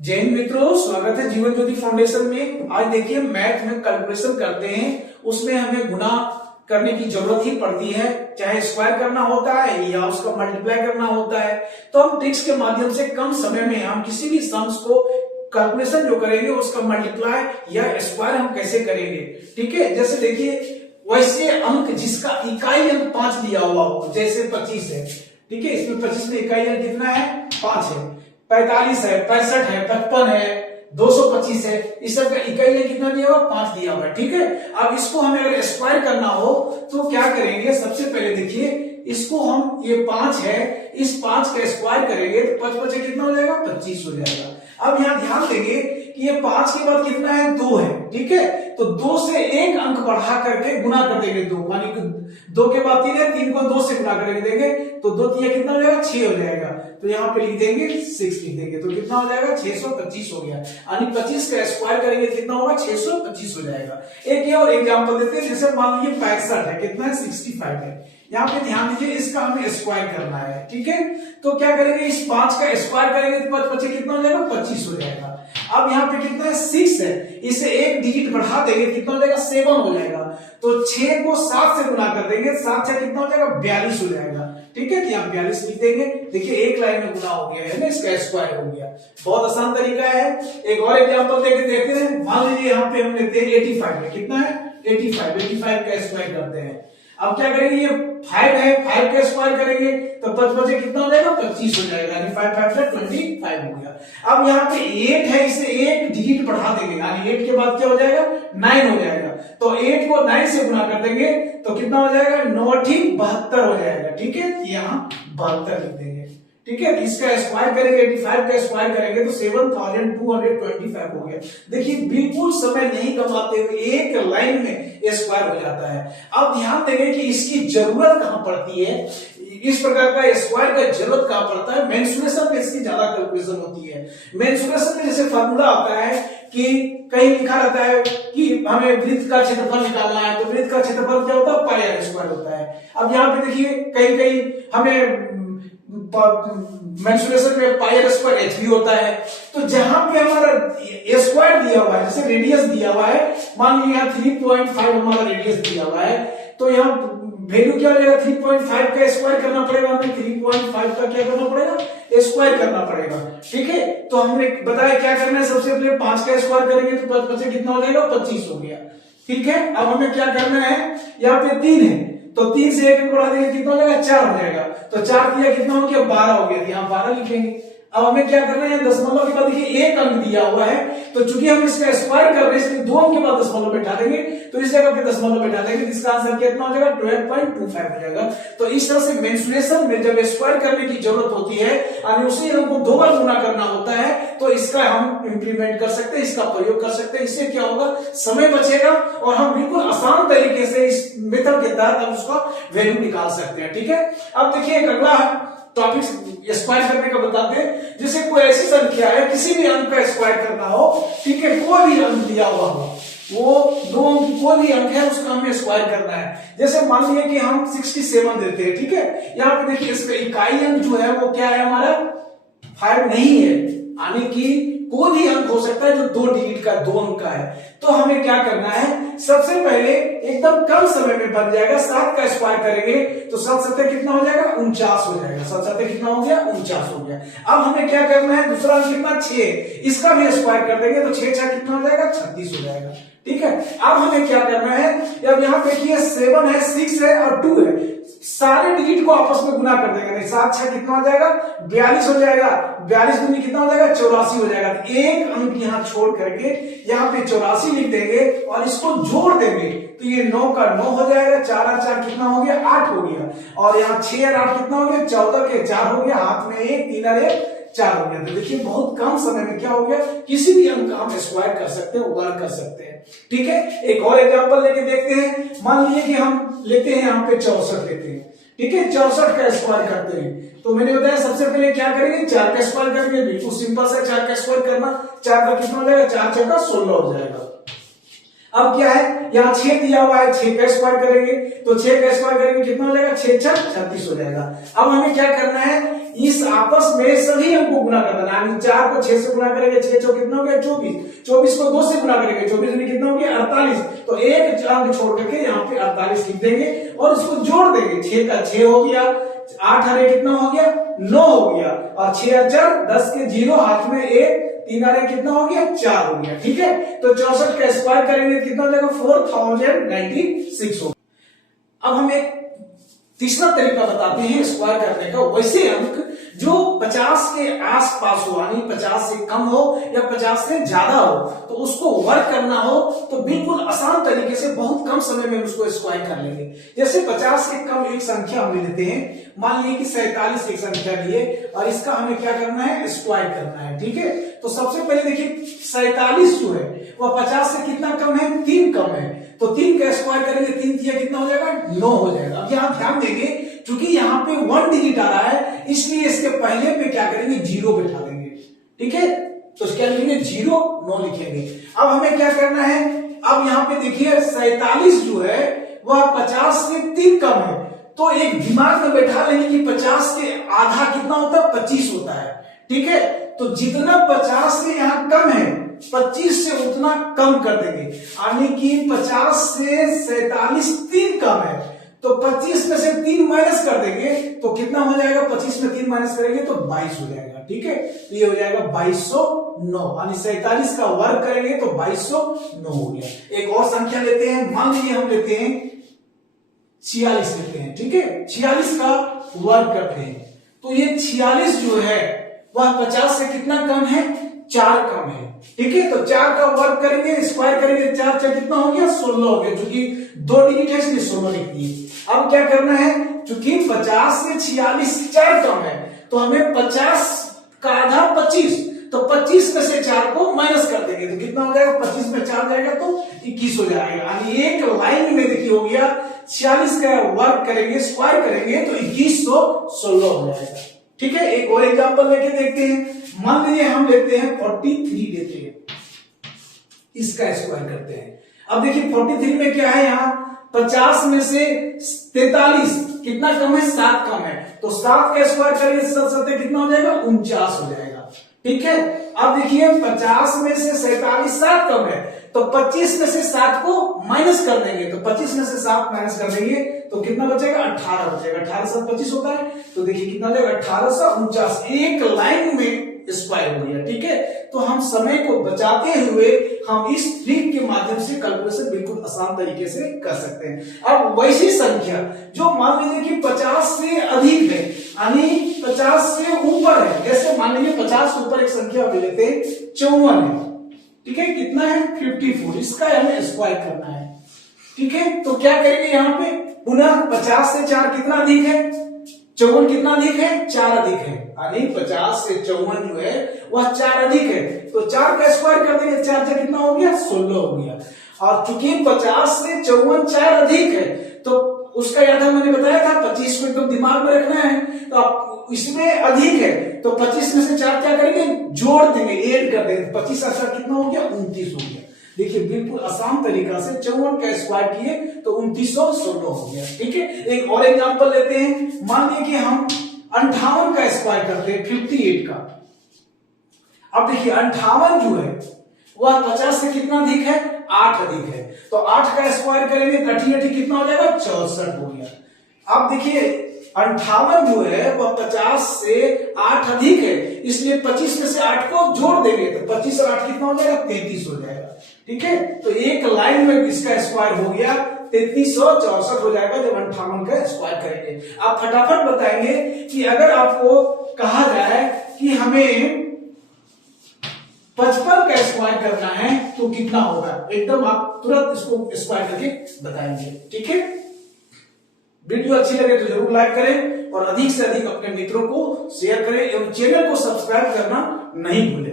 जय हिंद मित्रों, स्वागत है जीवन ज्योति फाउंडेशन में। आज देखिए मैथ में कैलकुलेशन करते हैं, उसमें हमें गुणा करने की जरूरत ही पड़ती है, चाहे स्क्वायर करना होता है या उसका मल्टीप्लाई करना होता है। तो हम ट्रिक्स के माध्यम से कम समय में हम किसी भी सम्स को कैलकुलेशन जो करेंगे उसका मल्टीप्लाई या स्क्वायर हम कैसे करेंगे। ठीक है, जैसे देखिए वैसे अंक जिसका इकाई अंक 5 दिया हुआ हो, जैसे 25 है। ठीक है, इसमें 25 में इकाई अंक कितना है? 5 है। 45 है, 65 है, 55 है, 225 है, इस सब का इकाई अंक कितना दिया हुआ? 5 दिया हुआ है। ठीक है, अब इसको हमें अगर स्क्वायर करना हो तो क्या करेंगे? सबसे पहले देखिए इसको हम, ये 5 है, इस 5 का स्क्वायर करेंगे तो 5 5 कितना हो जाएगा? 25 हो जाएगा। अब यहां ध्यान देंगे कि ये 5 के बाद कितना है? 2 है। ठीक है, तो 2 से एक अंक बढ़ा करके गुना कर देंगे 2, यानी कि 2 के बाद 3 है, 3 को 2 से गुना करके देंगे तो 2 3 कितना हो जाएगा? 6 हो जाएगा। तो यहाँ पे लिख देंगे 6 लिख देंगे तो कितना हो जाएगा? 625 हो गया। यानी 25 का स्क्वायर करेंगे कितना होगा? 625 हो जाएगा। एक ये और एग्जांपल देते हैं, जैसे मान लीजिए 65 है, कितना है? 65 है। यहाँ पे ध्यान दीजिए, इसका हमें स्क्वायर करना है। ठीक है, तो क्या करेंगे? इस 5 का स्क्वायर करेंगे तो 5 5 कितना हो जाएगा? 25 हो जाएगा। अब यहाँ पे कितना है? 6 है, इसे एक डिजिट बढ़ा देंगे कितना हो जाएगा? 7 हो जाएगा। तो 6 को 7 से गुना कर देंगे, 7 से कितना हो जाएगा? 42 हो जाएगा। ठीक है, तो यहाँ 42 लिख देंगे। देखिए एक लाइन में गुना हो गया है ना, इसका स्क्वायर हो गया। बहुत आसान तरीका है। एक और एग्जांपल देके देखते हैं। मान लीजिए यहाँ पे हम लेते हैं 85 है, कितना है? 85 का स्क्वायर करते हैं। अब क्या करेंगे? ये 5 है, 5 का स्क्वायर करेंगे तो 5 5 कितना हो जाएगा? 25 हो जाएगा, यानी 5 5 से 25 हो गया। अब यहाँ पे 8 है, इसे एक डिजिट बढ़ा देंगे, यानी 8 के बाद क्या हो जाएगा? 9 हो जाएगा। तो 8 को 9 से गुना कर देंगे तो कितना हो जाएगा? 9 ठीक 72 हो जाएगा। ठीक है, यहाँ 72 लिख देंगे। ठीक है, इसका स्क्वायर करेंगे, 85 का स्क्वायर करेंगे तो 7225 हो गया। देखिए बिल्कुल समय नहीं कमाते हुए एक लाइन में स्क्वायर हो जाता है। अब ध्यान देंगे कि इसकी जरूरत कहां पड़ती है, इस प्रकार का स्क्वायर का जरूरत कहां पड़ता है? मेंसुरेशन में इसकी ज्यादा कैलकुलेशन होती है। मेंसुरेशन में जैसे फार्मूला आता है कि कहीं लिखा रहता है कि हमें वृत्त का क्षेत्रफल निकालना है, तो वृत्त का क्षेत्रफल क्या होता है? पाई आर स्क्वायर होता है। अब यहाँ पे देखिए कहीं कहीं हमें मेंसुरेशन में पाई आर स्क्वायर एच भी होता है। तो जहां पे हमारा स्क्वायर दिया हुआ है, जैसे रेडियस दिया हुआ है, मान लीजिए यहाँ 3.5 हमारा रेडियस दिया हुआ है, तो यहाँ वैल्यू क्या हो जाएगा? 3.5 का स्क्वायर करना पड़ेगा हमें। 3.5 का क्या करना पड़ेगा? स्क्वायर करना पड़ेगा। ठीक है, तो हमने बताया क्या करना है। सबसे पहले 5 का स्क्वायर करेंगे तो 5 5 कितना हो जाएगा? 25 हो गया। ठीक है, अब हमें क्या करना है? यहाँ पे 3 है तो 3 से 1 बढ़ा देंगे, कितना हो जाएगा? 4 हो जाएगा। तो 4 किया कितना हो गया? 12 हो गया। यहाँ 12 लिखेंगे। अब हमें क्या करना है? दशमलव के बाद देखिए एक अंक दिया हुआ है, तो चूंकि हम इसका स्क्वायर कर रहे हैं, इसलिए 2 अंक के बाद दशमलव बैठा देंगे, तो इस जगह पे दशमलव बैठा देंगे, इसका आंसर कितना हो जाएगा? 12.25 हो जाएगा। तो इस तरह से मेंसुरेशन में जब स्क्वायर करने की जरूरत होती है और उसी अंक को 2 बार गुना करना होता है, तो इसका हम इंप्लीमेंट कर सकते हैं, इसका प्रयोग कर सकते हैं। इससे क्या होगा? समय बचेगा और हम बिल्कुल आसान तरीके से इस मेथड के तहत हम उसका वैल्यू निकाल सकते हैं। ठीक है, अब देखिए एक अगला टॉपिक स्क्वायर करने का बताते हैं। जैसे कोई ऐसी संख्या है, किसी भी अंक का स्क्वायर करना हो, ठीक है, कोई भी अंक दिया हुआ हो, वो 2 अंक कोई भी अंक है उसका हमें स्क्वायर करना है। जैसे मान लीजिए कि हम 67 देते हैं। ठीक है, यहाँ पे देखिए इसका इकाई अंक जो है वो क्या है? हमारा 5 नहीं है, यानी कि कोई भी अंक हो सकता है जो 2 डिजिट का, 2 अंक का है। तो हमें क्या करना है? सबसे पहले एकदम कम समय में बन जाएगा। 7 का स्क्वायर करेंगे तो 7 7 कितना हो जाएगा? 49 हो जाएगा। 7 7 कितना हो गया? 49 हो गया। अब हमें क्या करना है? दूसरा अंक कितना? 6, इसका भी स्क्वायर कर देंगे तो 6 6 कितना हो जाएगा? 36 हो जाएगा। ठीक है, अब हमें क्या करना है? अब यहाँ देखिए 7 है, 6 है और 2 है, सारे डिजिट को आपस में गुना कर देंगे। 7 6 कितना हो जाएगा? 42 हो जाएगा। 42 दूनी कितना हो जाएगा? 84 हो जाएगा। एक अंक यहाँ छोड़ करके यहाँ पे 84 लिख देंगे और इसको जोड़ देंगे तो ये 9 का 9 हो जाएगा। 4 और 4 कितना हो गया? 8 हो गया। और यहाँ 6 और 8 कितना हो गया? 14 के 4 हो गया। हाथ में 1, 3 और 1 4 हो गया। तो देखिए बहुत कम समय में क्या हो गया? किसी भी अंक का हम स्क्वायर कर सकते हैं, वर्क कर सकते हैं। ठीक है, एक और एग्जांपल लेके देखते हैं। मान लीजिए कि हम लेते हैं यहाँ पे 64 लेते हैं। ठीक है, 64 का स्क्वायर करते हैं तो मैंने बताया सबसे पहले क्या करेंगे? 4 का स्क्वायर करेंगे। बिल्कुल सिंपल सा 4 का स्क्वायर करना। 4 का कितना हो जाएगा? 4 4 16 हो जाएगा। अब क्या है, यहाँ 6 दिया हुआ है, 6 का स्क्वायर करेंगे तो 6 का स्क्वायर करेंगे कितना हो जाएगा, 6 6 36 हो जाएगा। अब हमें क्या करना है, इस आपस में सभी अंक को गुना कर देना है। 4 को 6 से गुना करेंगे, 6 6 कितना हो गया 24, 24 को 2 से गुना करेंगे, 24 में कितना हो गया 48, तो एक अंक छोड़ करके यहाँ पे 48 लिख देंगे और उसको जोड़ देंगे। 6 का 6 हो गया, 8 हरे कितना हो गया 9 हो गया, और 6 4 10 के 0 हाथ में 1, 3 हरे कितना हो गया 4 हो गया। ठीक है, तो 64 का स्क्वायर करेंगे कितना हो जाएगा 4096 हो। अब हम एक तीसरा तरीका बताते हैं स्क्वायर करने का। वैसे अंक जो 50 के आसपास हो, यानी 50 से कम हो या 50 से ज्यादा हो, तो उसको वर्क करना हो तो बिल्कुल आसान तरीके से बहुत कम समय में उसको स्क्वायर कर लेंगे। जैसे 50 से कम एक संख्या हम ले लेते हैं, मान लीजिए कि 47 एक संख्या लिए और इसका हमें क्या करना है, स्क्वायर करना है। ठीक है, तो सबसे पहले देखिए 47 जो है वह 50 से कितना कम है, 3 कम है, तो 3 का स्क्वायर करेंगे, 3 दिया कितना हो जाएगा 9 हो जाएगा। अब यहाँ ध्यान देंगे, क्योंकि यहाँ पे 1 डिजिट आ रहा है, इसलिए इसके पहले पे क्या करेंगे 0 बिठा देंगे। ठीक है, तो क्या लिखेंगे 0 9 लिखेंगे। अब हमें क्या करना है, अब यहाँ पे देखिए 47 जो है वह 50 से 3 कम है, तो एक दिमाग में बैठा लेंगे कि 50 के आधा कितना होता है 25 होता है। ठीक है, तो जितना 50 से यहाँ कम है 25 से उतना कम कर देंगे, यानी कि 50 से 47 3 कम है, तो 25 में से 3 माइनस कर देंगे तो कितना हो जाएगा, 25 में 3 माइनस करेंगे तो 22 हो जाएगा। ठीक है, तो ये हो जाएगा 2209, यानी 47 का वर्ग करेंगे तो 2209 हो गया। एक और संख्या लेते हैं, मान लीजिए हम लेते हैं 46 लेते हैं। ठीक है, 46 का वर्ग करते हैं तो ये 46 जो है वह 50 से कितना कम है, 4 कम है। ठीक है, तो 4 का वर्ग करेंगे, स्क्वायर करेंगे, 4 4 कितना हो गया 16 हो गया, क्योंकि 2 डिजिट है इसलिए 16 लिख दिए। अब क्या करना है, क्योंकि 50 से 46 4 कम है, तो हमें 50 का आधा 25, तो 25 में से 4 को माइनस कर देंगे तो कितना हो जाएगा, 25 में 4 जाएगा तो 21 हो जाएगा। यानी एक लाइन में देखिए हो गया, 46 का वर्ग करेंगे, स्क्वायर करेंगे तो 2116 हो जाएगा। ठीक है, एक और एग्जांपल लेके देखते हैं। मान लीजिए हम लेते हैं 43 लेते हैं, इसका स्क्वायर करते हैं। अब देखिए 43 में क्या है, यहाँ 50 में से 43 कितना कम है, 7 कम है, तो 7 का स्क्वायर करेंगे 7 7 कितना हो जाएगा 49 हो जाएगा। ठीक है, अब देखिए 50 में से 47 7 कम है, तो 25 में से 7 को माइनस कर देंगे, तो 25 में से 7 माइनस कर देंगे तो कितना बचेगा 18 बचेगा, 18 से 25 होता है, तो देखिए कितना हो जाएगा 1849, एक लाइन में स्क्वायर हो गया। ठीक है, तो हम समय को बचाते हुए हम इस ट्रिक के माध्यम से कैलकुलेशन बिल्कुल आसान तरीके से कर सकते हैं। अब वैसी संख्या जो मान लीजिए कि 50 से अधिक है, यानी 50 से ऊपर है, जैसे मान लीजिए 50 से ऊपर एक संख्या हम लेते हैं 54 है। ठीक है, कितना है 54, इसका हमें स्क्वायर करना है। ठीक है, तो क्या करेंगे, यहाँ पे पुनः 50 से 4 कितना अधिक है, 54 कितना अधिक है, 4 अधिक है, यानी 50 से 54 जो है वह 4 अधिक है, तो 4 का स्क्वायर कर देंगे, 4 4 कितना हो गया 16 हो गया। और चूंकि 50 से 54 4 अधिक है, तो उसका याद है मैंने बताया था 25 को एकदम दिमाग में रखना है, तो आप इसमें अधिक है तो 25 में से 4 क्या करेंगे, जोड़ देंगे, ऐड कर देंगे, 25 का 4 कितना हो गया 29 हो गया। देखिए बिल्कुल आसान तरीका से 54 का स्क्वायर किए तो 2916 हो गया। ठीक है, एक और एग्जांपल लेते हैं, मान लीजिए कि हम 58 का स्क्वायर करते हैं 58 का। अब देखिए 58 जो है वह 50 से कितना अधिक है, 8 अधिक है, तो 8 का स्क्वायर करेंगे, 38 कितना हो जाएगा 64 हो गया। अब देखिए 58 जो है वह 50 से 8 अधिक है, इसलिए 25 में से 8 को जोड़ देंगे तो 25 और 8 कितना हो जाएगा 33 हो जाएगा। ठीक है, तो एक लाइन में इसका स्क्वायर हो गया 3364 हो जाएगा जब 58 का स्क्वायर करेंगे। आप फटाफट बताएंगे कि अगर आपको कहा जाए कि हमें 55 का स्क्वायर करना है तो कितना होगा, एकदम आप तुरंत इसको स्क्वायर करके बताएंगे। ठीक है, वीडियो अच्छी लगे तो जरूर लाइक करें और अधिक से अधिक अपने मित्रों को शेयर करें एवं चैनल को सब्सक्राइब करना नहीं भूलें।